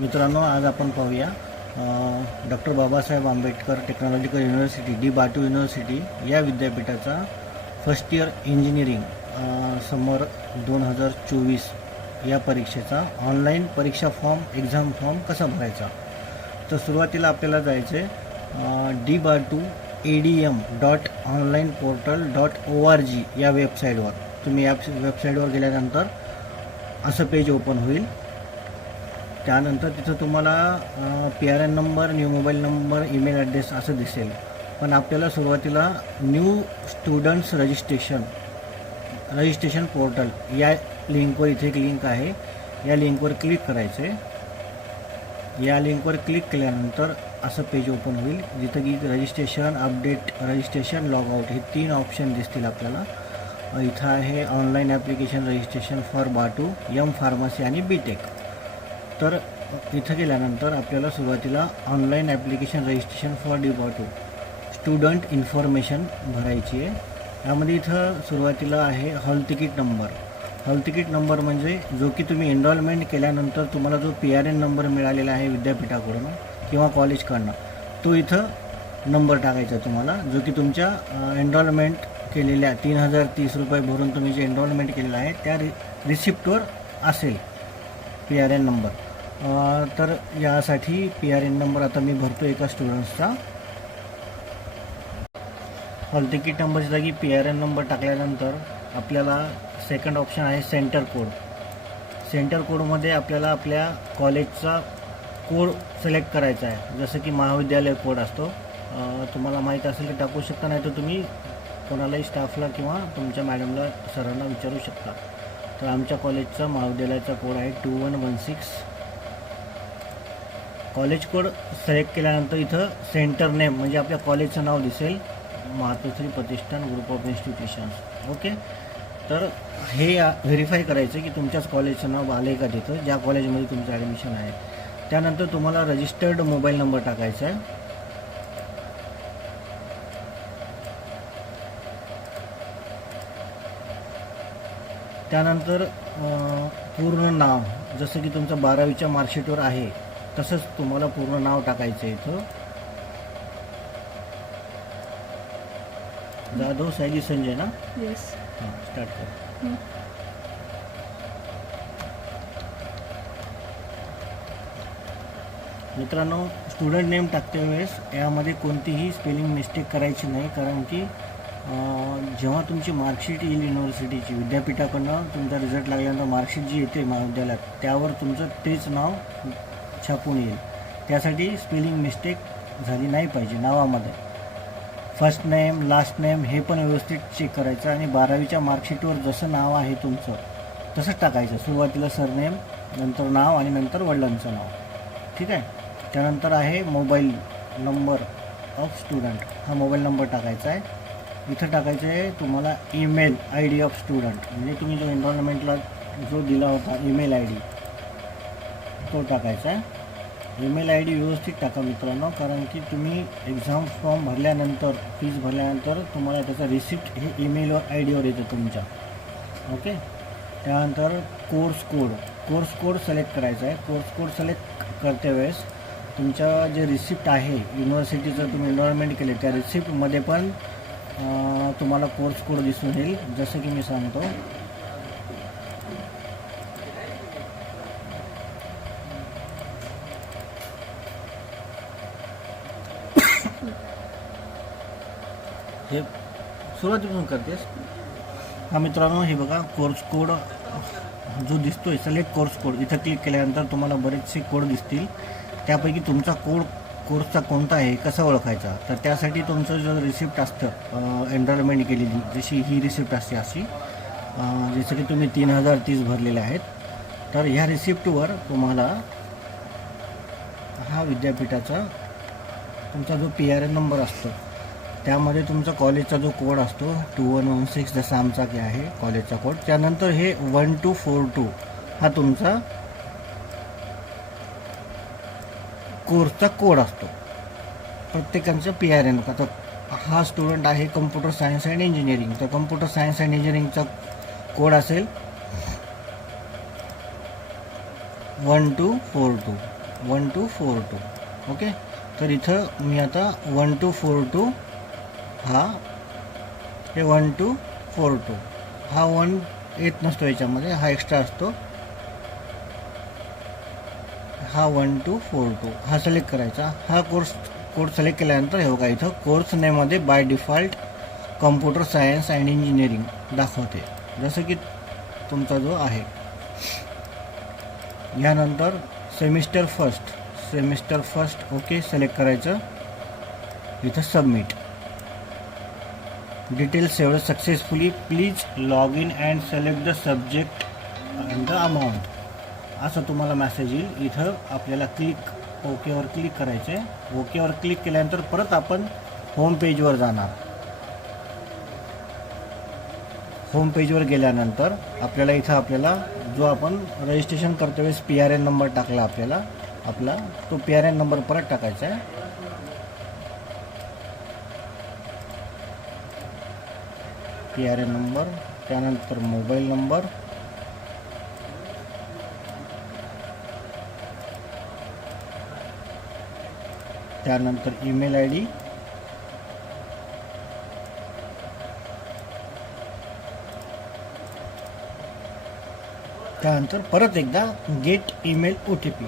मित्रांनो, आज आपण पाहूया doctor Babasaheb Ambedkar technological university D बाटू युनिव्हर्सिटी या विद्यापीठाचा फर्स्ट इयर इंजिनिअरिंग समर 2024 या परीक्षेचा ऑनलाईन परीक्षा फॉर्म एक्झाम फॉर्म कसा भरायचा. तर सुरुवातीला आपल्याला जायचे dbatu.edu.onlineportal.org या वेबसाईटवर. तुम्ही या वेबसाईटवर गेल्यानंतर असं पेज ओपन होईल. त्यानंतर तिथं तुम्हाला PRN number, new mobile number, email address असं दिसेल. पण आपल्याला सुरुवातीला न्यू स्टुडंट्स रजिस्ट्रेशन पोर्टल या लिंकवर, इथे एक लिंक आहे, या लिंकवर क्लिक करायचे. या लिंकवर क्लिक केल्यानंतर असं पेज ओपन होईल, जिथं की रजिस्ट्रेशन, अपडेट, रजिस्ट्रेशन, लॉगआउट हे 3 ऑप्शन दिसतील आपल्याला. इथं आहे ऑनलाईन ॲप्लिकेशन रजिस्ट्रेशन फॉर बाटू, एम फार्मसी आणि BTech. तर इथं गेल्यानंतर आपल्याला सुरुवातीला online application registration for D बाटू स्टुडंट इन्फॉर्मेशन भरायची आहे. यामध्ये इथं सुरुवातीला आहे hall ticket number. Hall ticket number म्हणजे जो की तुम्ही एनरोलमेंट केल्यानंतर तुम्हाला जो PRN नंबर मिळालेला आहे विद्यापीठाकडून किंवा कॉलेजकडनं, तो इथं नंबर टाकायचा तुम्हाला, जो की तुमच्या एनरोलमेंट केलेल्या 3030 रुपये भरून तुम्ही जे एनरोलमेंट केलेलं आहे त्या रिसिप्टवर असेल PRN नंबर. तर यासाठी PRN नंबर आता मी भरतो एका स्टुडंट्सचा. हॉल तिकीट नंबरच्या जागी PRN नंबर टाकल्यानंतर आपल्याला सेकंड ऑप्शन आहे सेंटर कोड. सेंटर कोडमध्ये आपल्याला आपल्या कॉलेजचा कोड सिलेक्ट करायचा आहे. जसं की महाविद्यालय कोड असतो, तुम्हाला माहीत असेल की टाकू शकता, नाही तर तुम्ही कोणालाही स्टाफला किंवा तुमच्या मॅडमला, सरांना विचारू शकता. तर आमच्या कॉलेजचा महाविद्यालयाचा कोड आहे 2116. कॉलेज कोड सिलेक्ट केल्यानंतर इथं सेंटर नेम म्हणजे आपल्या कॉलेजचं नाव दिसेल, मातोश्री प्रतिष्ठान ग्रुप ऑफ इन्स्टिट्यूशन्स. ओके, तर हे व्हेरीफाय करायचं की तुमच्याच कॉलेजचं नाव आलं आहे का तिथं, ज्या कॉलेजमध्ये तुमचं ॲडमिशन आहे. त्यानंतर तुम्हाला रजिस्टर्ड मोबाईल नंबर टाकायचा आहे. त्यानंतर पूर्ण नाव, जसं की तुमचं 12वीच्या मार्कशीटवर आहे तसंच तुम्हाला पूर्ण नाव टाकायचं आहे. इथं जाधव सायली संजय ना? येस. हां, स्टार्ट कर. मित्रांनो, स्टुडंट नेम टाकते वेळेस यामध्ये कोणतीही स्पेलिंग मिस्टेक करायची नाही, कारण की जेव्हा तुमची मार्कशीट येईल युनिव्हर्सिटीची, विद्यापीठाकडनं तुमचा रिझल्ट लागल्यानंतर मार्कशीट जी येते महाविद्यालयात, त्यावर तुमचं तेच नाव छापून येईल. त्यासाठी स्पेलिंग मिस्टेक झाली नाही पाहिजे नावामध्ये. फर्स्ट नेम, लास्ट नेम हे पण व्यवस्थित चेक करायचं आणि 12वीच्या मार्कशीटवर जसं नाव आहे तुमचं तसंच टाकायचं. सुरुवातीला सरनेम, नंतर नाव आणि नंतर वडिलांचं नाव. ठीक आहे. त्यानंतर आहे मोबाईल नंबर ऑफ स्टुडंट. हा मोबाईल नंबर टाकायचा आहे. इथं टाकायचं आहे तुम्हाला ईमेल ID ऑफ स्टुडंट, म्हणजे तुम्ही जो एनरोलमेंटला जो दिला होता ईमेल ID तो टाकायचा आहे. ईमेल ID व्यवस्थित टाका मित्रांनो, कारण की तुम्ही एक्झाम फॉर्म भरल्यानंतर, फीज भरल्यानंतर तुम्हाला त्याचा रिसिप्ट हे ईमेल IDवर येतं तुमच्या. ओके. त्यानंतर कोर्स कोड सिलेक्ट करायचा आहे. कोर्स कोड सिलेक्ट करते वेळेस तुमच्या जे रिसिप्ट आहे युनिव्हर्सिटीचं तुम्ही एनरोलमेंट केले त्या रिसिप्टमध्ये पण तुम्हाला कोर्स कोड दिसून येईल. जसं की मी सांगतो, हे सुरुवातीपासून करतेस. हा मित्रांनो, हे बघा कोर्स कोड जो दिसतोय, सिलेक्ट कोर्स कोड, इथं क्लिक केल्यानंतर तुम्हाला बरेचसे कोड दिसतील. त्यापैकी तुमचा कोर्सचा कोणता आहे, कसा ओळखायचा. तर त्यासाठी तुमचं जो रिसिप्ट असतं एनरोलमेंट केलेली, जशी ही रिसिप्ट असते अशी, जसं की तुम्ही 3030 भरलेले आहेत, तर ह्या रिसिप्टवर तुम्हाला हा विद्यापीठाचा तुमचा जो PRN नंबर असतो, त्यामध्ये तुमचा कॉलेजचा जो कोड असतो 2116, जसा आमचा की आहे कॉलेजचा कोड, त्यानंतर हे 1242 हा तुमचा कोर्सचा कोड असतो प्रत्येकांचं PRN. आता हा स्टुडंट आहे कम्प्युटर सायन्स अँड इंजिनिअरिंग, तर कम्प्युटर सायन्स अँड इंजिनिअरिंगचा कोड असेल 1242. 1242. ओके, तर इथं मी आता 1242 हा हे 1242 हा 1 येत नसतो याच्यामध्ये, हा एक्स्ट्रा असतो, हा 1242 हा सिलेक्ट करायचा. हा कोड सिलेक्ट केल्यानंतर हे बघा इथं कोर्स नेममध्ये by default computer science and engineering दाखवते, जसं की तुमचा जो आहे. यानंतर सेमिस्टर फर्स्ट ओके सिलेक्ट करायचं. इथं submit. Details saved successfully, please log in and select the subject and the amount, असं तुम्हाला मेसेज येईल. इथं आपल्याला ओकेवर क्लिक करायचं आहे. ओकेवर क्लिक केल्यानंतर परत आपण होम पेजवर जाणार. होम पेजवर गेल्यानंतर आपल्याला जो आपण रजिस्ट्रेशन करतो वेळेस PRN नंबर टाकला आपला तो PRN नंबर परत टाकायचा आहे. PRN नंबर, त्यानंतर मोबाईल नंबर, त्यानंतर ईमेल ID, त्यानंतर परत एकदा gate email OTP.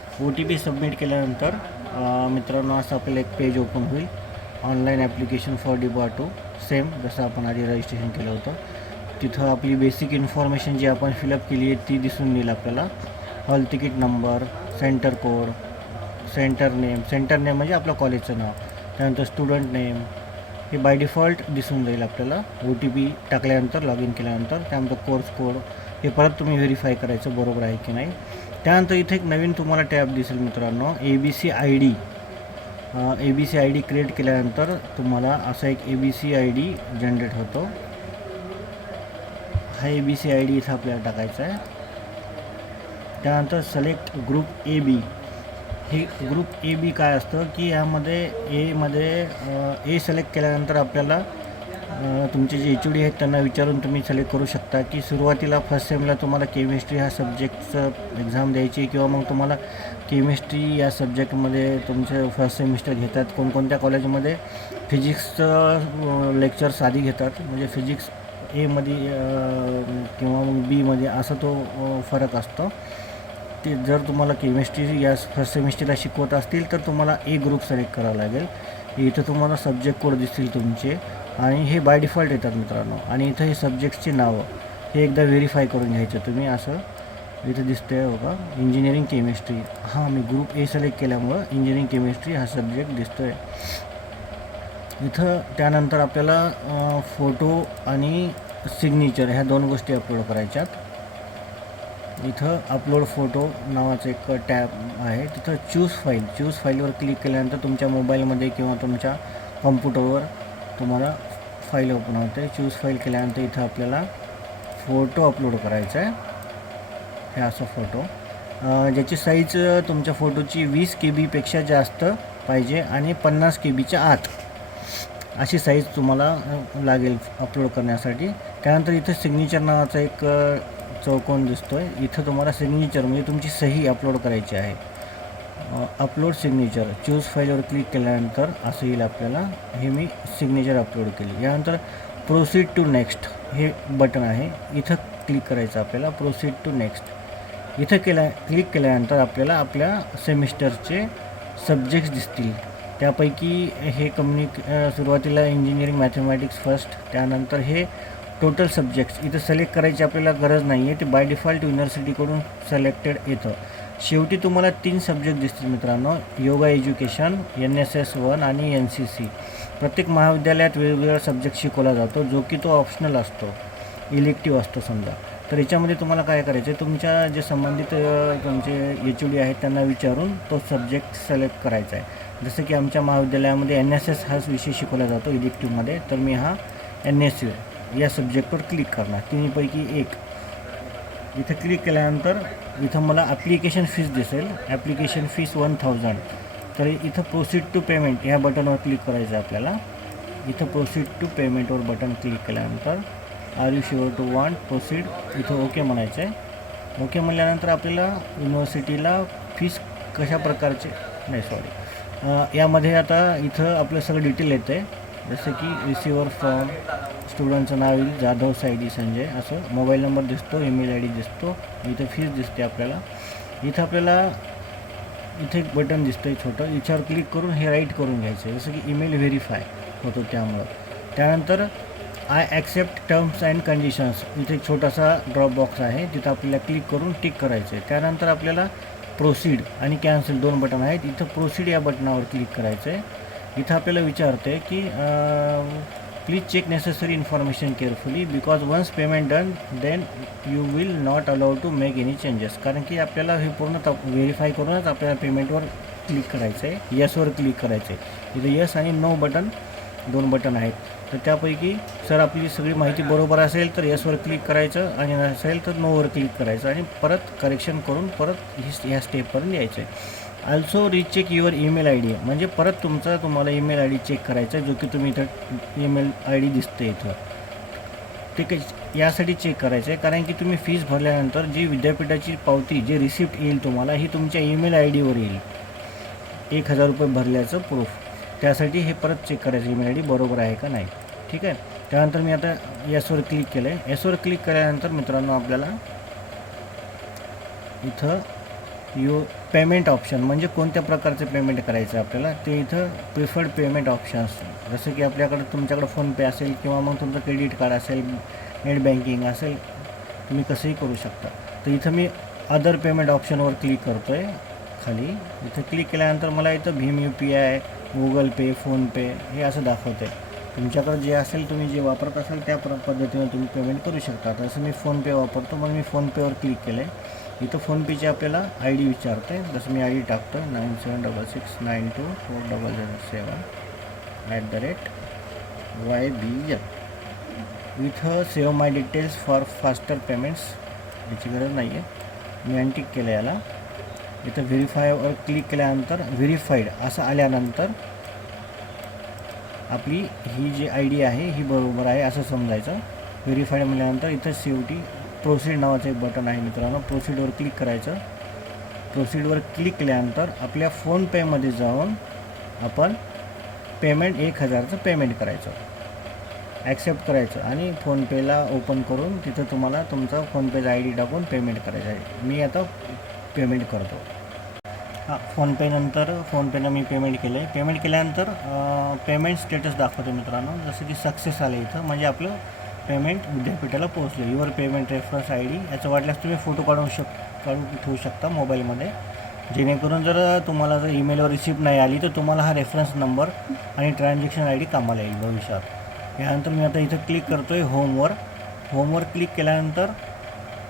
OTP submit केल्यानंतर मित्रांनो असं आपल्याला एक पेज ओपन होईल. Online application for DBA2, same जसं आपण आधी रजिस्ट्रेशन केलं होतं. तिथं आपली बेसिक इन्फॉर्मेशन जी आपण फिलअप केली आहे ती दिसून येईल आपल्याला. Hall ticket number, centre code, centre name म्हणजे आपलं कॉलेजचं नाव, त्यानंतर स्टुडंट नेम, हे बाय डिफॉल्ट दिसून जाईल आपल्याला OTP टाकल्यानंतर, लॉग इन केल्यानंतर. त्यानंतर कोर्स कोड हे परत तुम्ही व्हेरीफाय करायचं बरोबर आहे की नाही. त्यानंतर इथे एक नवीन तुम्हाला टॅब दिसेल मित्रांनो, ABC ID क्रिएट केल्यानंतर तुम्हाला असा एक ABC ID जनरेट होतो. हा ABC ID इथं आपल्याला टाकायचा आहे. त्यानंतर सिलेक्ट ग्रुप AB. हे ग्रुप AB काय असतं की यामध्ये ए सिलेक्ट केल्यानंतर आपल्याला तुमचे जे HOD आहेत त्यांना विचारून तुम्ही सिलेक्ट करू शकता की सुरुवातीला फर्स्ट सेमला तुम्हाला केमिस्ट्री ह्या सब्जेक्टचं एक्झाम द्यायची, किंवा मग तुम्हाला केमिस्ट्री या सब्जेक्टमध्ये तुमचे फर्स्ट सेमिस्टर घेतात. कोणकोणत्या कॉलेजमध्ये फिजिक्सचं लेक्चर्स आधी घेतात, म्हणजे फिजिक्स मध्ये किंवा मग बीमध्ये असा तो फरक असतो. ते जर तुम्हाला केमिस्ट्री या फर्स्ट सेमिस्टरला शिकवत असतील तर तुम्हाला ए ग्रुप सिलेक्ट करावं लागेल. इथं तुम्हाला सब्जेक्ट कोड दिसतील तुमचे, आणि हे बाय डिफॉल्ट येतात मित्रांनो. आणि इथं हे सब्जेक्टची नावं हे एकदा व्हेरीफाय करून घ्यायचं तुम्ही. असं इथं दिसतं आहे बघा, इंजिनिअरिंग केमिस्ट्री. हां, मी ग्रुप ए सिलेक्ट केल्यामुळं इंजिनिअरिंग केमिस्ट्री हा सब्जेक्ट दिसतो आहे इथं. त्यानंतर आपल्याला फोटो आणि सिग्नेचर ह्या 2 गोष्टी अपलोड करायच्यात. इथं अपलोड फोटो नावाचं एक टॅब आहे, तिथं चूज फाईलवर क्लिक केल्यानंतर तुमच्या मोबाईलमध्ये किंवा तुमच्या कॉम्प्युटरवर तुम्हाला फाईल ओपन होते. चूज फाईल केल्यानंतर इथं आपल्याला फोटो अपलोड करायचा आहे. हे असं फोटो ज्याची साईज तुमच्या फोटोची 20 KB जास्त पाहिजे आणि 50 KBच्या आत अशी साईज तुम्हाला लागेल अपलोड करण्यासाठी. त्यानंतर इथं सिग्नेचर नावाचा एक चौकोन दिसतो आहे. इथं तुम्हाला सिग्नेचर म्हणजे तुमची सही अपलोड करायची आहे. अपलोड सिग्नेचर, चूज फाईलवर क्लिक केल्यानंतर असं येईल आपल्याला. हे मी सिग्नेचर अपलोड केली. यानंतर प्रोसीड टू नेक्स्ट हे बटन आहे, इथं क्लिक करायचं आपल्याला. प्रोसीड टू नेक्स्ट इथं क्लिक केल्यानंतर आपल्याला आपल्या सेमिस्टरचे सब्जेक्ट्स दिसतील. त्यापैकी हे सुरुवातीला इंजिनिअरिंग मॅथमॅटिक्स फर्स्ट, त्यानंतर हे टोटल सब्जेक्ट्स इथं सिलेक्ट करायची आपल्याला गरज नाही आहे, ते बाय डिफॉल्ट युनिव्हर्सिटीकडून सिलेक्टेड येतं. शेवटी तुम्हाला 3 सब्जेक्ट दिसतील मित्रांनो, योगा एज्युकेशन, NSS 1 आणि NCC. प्रत्येक महाविद्यालयात वेगवेगळा सब्जेक्ट शिकवला जातो, जो की तो ऑप्शनल असतो, इलेक्टिव्ह असतो समजा. तर याच्यामध्ये तुम्हाला काय करायचं आहे, तुमच्या जे संबंधित तुमचे HOD आहेत त्यांना विचारून तो सब्जेक्ट सिलेक्ट करायचा आहे. जसं की आमच्या महाविद्यालयामध्ये NSS हा विषय शिकवला जातो इलेक्टिव्हमध्ये, तर मी हा NSU या सब्जेक्टवर क्लिक करणार, तिन्हीपैकी एक. इथं क्लिक केल्यानंतर इथं मला ॲप्लिकेशन फीस दिसेल, ॲप्लिकेशन फीस 1000. तर इथं प्रोसीड टू पेमेंट ह्या बटनवर क्लिक करायचं आहे आपल्याला. इथं प्रोसीड टू पेमेंटवर बटन क्लिक केल्यानंतर are you sure to want proceed, इथं ओके म्हणायचं आहे. ओके म्हणल्यानंतर आपल्याला युनिव्हर्सिटीला फीस कशा प्रकारचे नाही सॉरी यामध्ये आता इथं आपलं सगळं डिटेल येतं आहे. जसं की रिसिव्हर फ्रॉम, स्टुडंटचं नाव येईल जाधव सायडी संजय असं, मोबाईल नंबर दिसतो, ईमेल आय डी दिसतो, इथं फीस दिसते आपल्याला. इथं आपल्याला इथे एक बटन दिसतं आहे छोटं, याच्यावर क्लिक करून हे राईट करून घ्यायचं आहे, जसं की ईमेल व्हेरीफाय होतो त्यामुळं. त्यानंतर I accept terms and conditions, इथे एक छोटासा ड्रॉप बॉक्स आहे, तिथं आपल्याला क्लिक करून टिक करायचं आहे. त्यानंतर आपल्याला प्रोसीड आणि कॅन्सल 2 बटन आहेत, इथं प्रोसीड या बटनावर क्लिक करायचं आहे. इथं आपल्याला विचारतं आहे की please check necessary information carefully because once payment done then you will not allowed to make any changes, कारण की आपल्याला हे पूर्ण व्हेरीफाय करूनच आपल्याला पेमेंटवर क्लिक करायचं आहे, येसवर क्लिक करायचं आहे. इथं येस आणि नो बटन 2 बटन आहेत. तर त्यापैकी सर आपली सगळी माहिती बरोबर असेल तर येसवर क्लिक करायचं आणि नसेल तर नोवर क्लिक करायचं आणि परत करेक्शन करून परत ह्या स्टेपपर्यंत यायचं आहे. Also recheck your email I D, म्हणजे परत तुम्हाला ईमेल आय डी चेक करायचा आहे, जो की तुम्ही इथं ईमेल आय डी दिसते इथं ते यासाठी चेक करायचं आहे, कारण की तुम्ही फीस भरल्यानंतर जी विद्यापीठाची पावती जी रिसिप्ट येईल तुम्हाला ही तुमच्या ईमेल आय डीवर येईल, 1000 रुपये भरल्याचं प्रूफ. त्यासाठी हे परत चेक करायचं ईमेल आय डी बरोबर आहे का नाही. ठीक आहे. त्यानंतर मी आता येसवर क्लिक केलं आहे. येसवर क्लिक केल्यानंतर मित्रांनो आपल्याला इथं पेमेंट ऑप्शन, म्हणजे कोणत्या प्रकारचं पेमेंट करायचं आहे आपल्याला ते इथं प्रिफर्ड पेमेंट ऑप्शन्स, जसं की तुमच्याकडं फोनपे असेल किंवा मग तुमचं क्रेडिट कार्ड असेल, नेट बँकिंग असेल, तुम्ही कसंही करू शकता. तर इथं मी अदर पेमेंट ऑप्शनवर क्लिक करतो आहे खाली. इथं क्लिक केल्यानंतर मला इथं भीम UPI, गुगल पे, फोनपे हे असं दाखवते. तुमच्याकडं जे असेल तुम्ही जे वापरत असाल त्या पद्धतीनं तुम्ही पेमेंट करू शकता. तसं मी फोनपे वापरतो, मग मी फोनपेवर क्लिक केलं आहे. इथं फोनपेची आपल्याला आय डी विचारते, जसं मी आय डी टाकतो 9766924007 इथं save my details for faster payments याची गरज नाही आहे, मी अनटिक केलं याला. इथं व्हेरीफायवर क्लिक केल्यानंतर व्हेरीफाईड असं आल्यानंतर आपली ही जी आय डी आहे ही बरोबर आहे असं समजायचं. व्हेरीफाईड म्हटल्यानंतर इथं शेवटी प्रोसीड नावाचं एक बटन आहे मित्रांनो, प्रोसीडवर क्लिक करायचं. प्रोसीडवर क्लिक केल्यानंतर आपल्या फोनपेमध्ये जाऊन आपण पेमेंट 1000चं पेमेंट करायचं, ॲक्सेप्ट करायचं आणि फोनपेला ओपन करून तिथं तुम्हाला तुमचा फोनपेचा आय डी टाकून पेमेंट करायचं आहे. मी आता पेमेंट करतो. फोनपेनं मी पेमेंट केलं आहे. पेमेंट केल्यानंतर पेमेंट स्टेटस दाखवतो मित्रांनो, जसं की सक्सेस आलं इथं, म्हणजे आपलं पेमेंट विद्यापीठाला पोहोचलं. Your payment reference I D याचं वाटल्यास तुम्ही फोटो काढून ठेवू शकता मोबाईलमध्ये, जेणेकरून जर तुम्हाला जर ईमेलवर रिसिप्ट नाही आली तर तुम्हाला हा रेफरन्स नंबर आणि ट्रान्झॅक्शन आय डी कामाला येईल भविष्यात. यानंतर मी आता इथं क्लिक करतो आहे होमवर क्लिक केल्यानंतर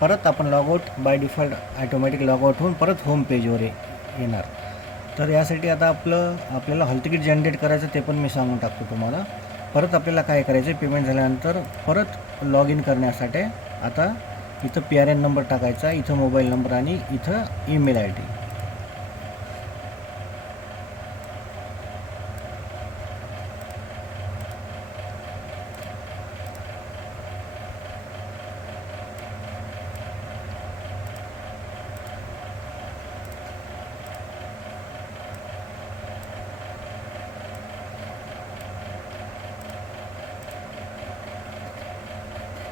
परत आपण logout by default automatic logout होऊन परत होम पेजवर येणार. तर यासाठी आता आपल्याला हॉल तिकीट जनरेट करायचं ते पण मी सांगून टाकतो तुम्हाला. परत आपल्याला काय करायचं आहे, पेमेंट झाल्यानंतर परत लॉग इन करण्यासाठी आता इथं PRN नंबर टाकायचा, इथं मोबाईल नंबर आणि इथं ईमेल आय डी.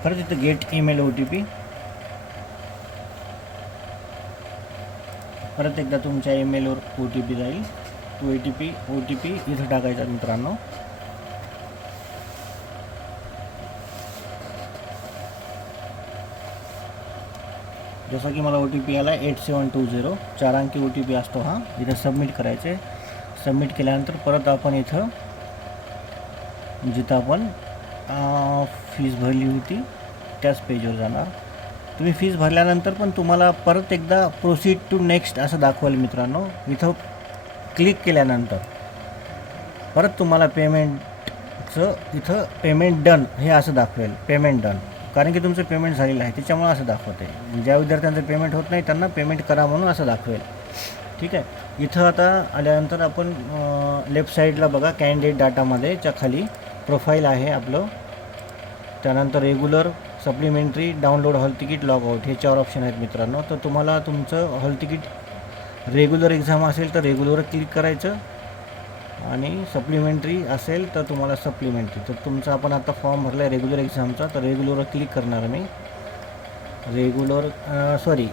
परत इथं गेट ईमेल OTP, परत एकदा तुमच्या ईमेलवर OTP जाईल. तो OTP इथं टाकायचा मित्रांनो. जसं की मला OTP आला 8720, 4 अंकी OTP असतो हा. इथं सबमिट करायचे. सबमिट केल्यानंतर परत आपण इथं जिथं आपण फीस भरली होती त्याच पेजवर जाणार. तुम्ही फीस भरल्यानंतर पण तुम्हाला परत एकदा प्रोसीड टू नेक्स्ट असं दाखवाल मित्रांनो. इथं क्लिक केल्यानंतर परत तुम्हाला पेमेंटचं इथं पेमेंट डन हे असं दाखवेल, पेमेंट डन, कारण की तुमचं पेमेंट झालेलं आहे त्याच्यामुळे असं दाखवते. ज्या विद्यार्थ्यांचं पेमेंट होत नाही त्यांना पेमेंट करा म्हणून असं दाखवेल. ठीक आहे. इथं आता आल्यानंतर आपण लेफ्ट साईडला बघा कॅन्डिडेट डाटामध्ये च्या खाली प्रोफाईल आहे आपलं. त्यानंतर regular, supplementary, download hall ticket, log out हे 4 ऑप्शन आहेत मित्रांनो. तर तुम्हाला तुमचं हॉल तिकीट रेग्युलर एक्झाम असेल तर रेग्युलर क्लिक करायचं आणि सप्लिमेंटरी असेल तर तुम्हाला सप्लिमेंटरी. तर तुमचा आपण आता फॉर्म भरला आहे रेग्युलर एक्झामचा, तर रेग्युलरवर क्लिक करणार मी.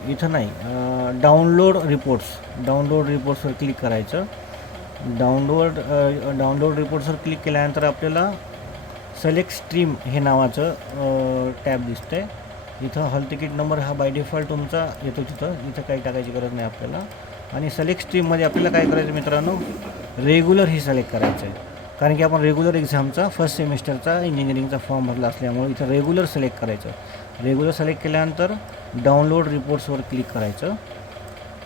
इथं नाही, डाउनलोड रिपोर्ट्सवर क्लिक करायचं. डाउनलोड रिपोर्ट्सवर क्लिक केल्यानंतर आपल्याला सिलेक्ट स्ट्रीम हे नावाचं टॅब दिसतं आहे. इथं हॉल तिकीट नंबर हा बाय डिफॉल्ट तुमचा येतो, इथं काही टाकायची गरज नाही आपल्याला. आणि सिलेक्ट स्ट्रीममध्ये आपल्याला काय करायचं मित्रांनो, रेग्युलर ही सिलेक्ट करायचं आहे, कारण की आपण रेग्युलर एक्झामचा फर्स्ट सेमिस्टरचा इंजिनिअरिंगचा फॉर्म भरला असल्यामुळे इथं रेग्युलर सिलेक्ट करायचं. रेग्युलर सिलेक्ट केल्यानंतर डाउनलोड रिपोर्ट्सवर क्लिक करायचं.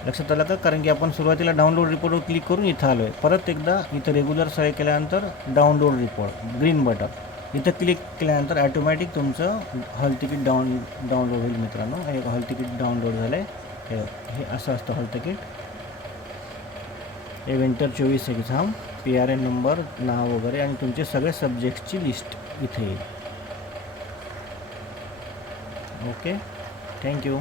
लक्षात आलं का, कारण की आपण सुरुवातीला डाउनलोड रिपोर्टवर क्लिक करून इथं आलो आहे. परत एकदा इथं रेग्युलर सिलेक्ट केल्यानंतर डाउनलोड रिपोर्ट ग्रीन बटन इथं क्लिक केल्यानंतर ॲटोमॅटिक तुमचं हॉल तिकीट डाउनलोड होईल मित्रांनो. हे हॉल तिकीट डाउनलोड झालं आहे. हे असं असतं hall ticket. Winter 24 exam, PRN number, नाव वगैरे आणि तुमचे सगळे सब्जेक्ट्सची लिस्ट इथे येईल. Okay, thank you.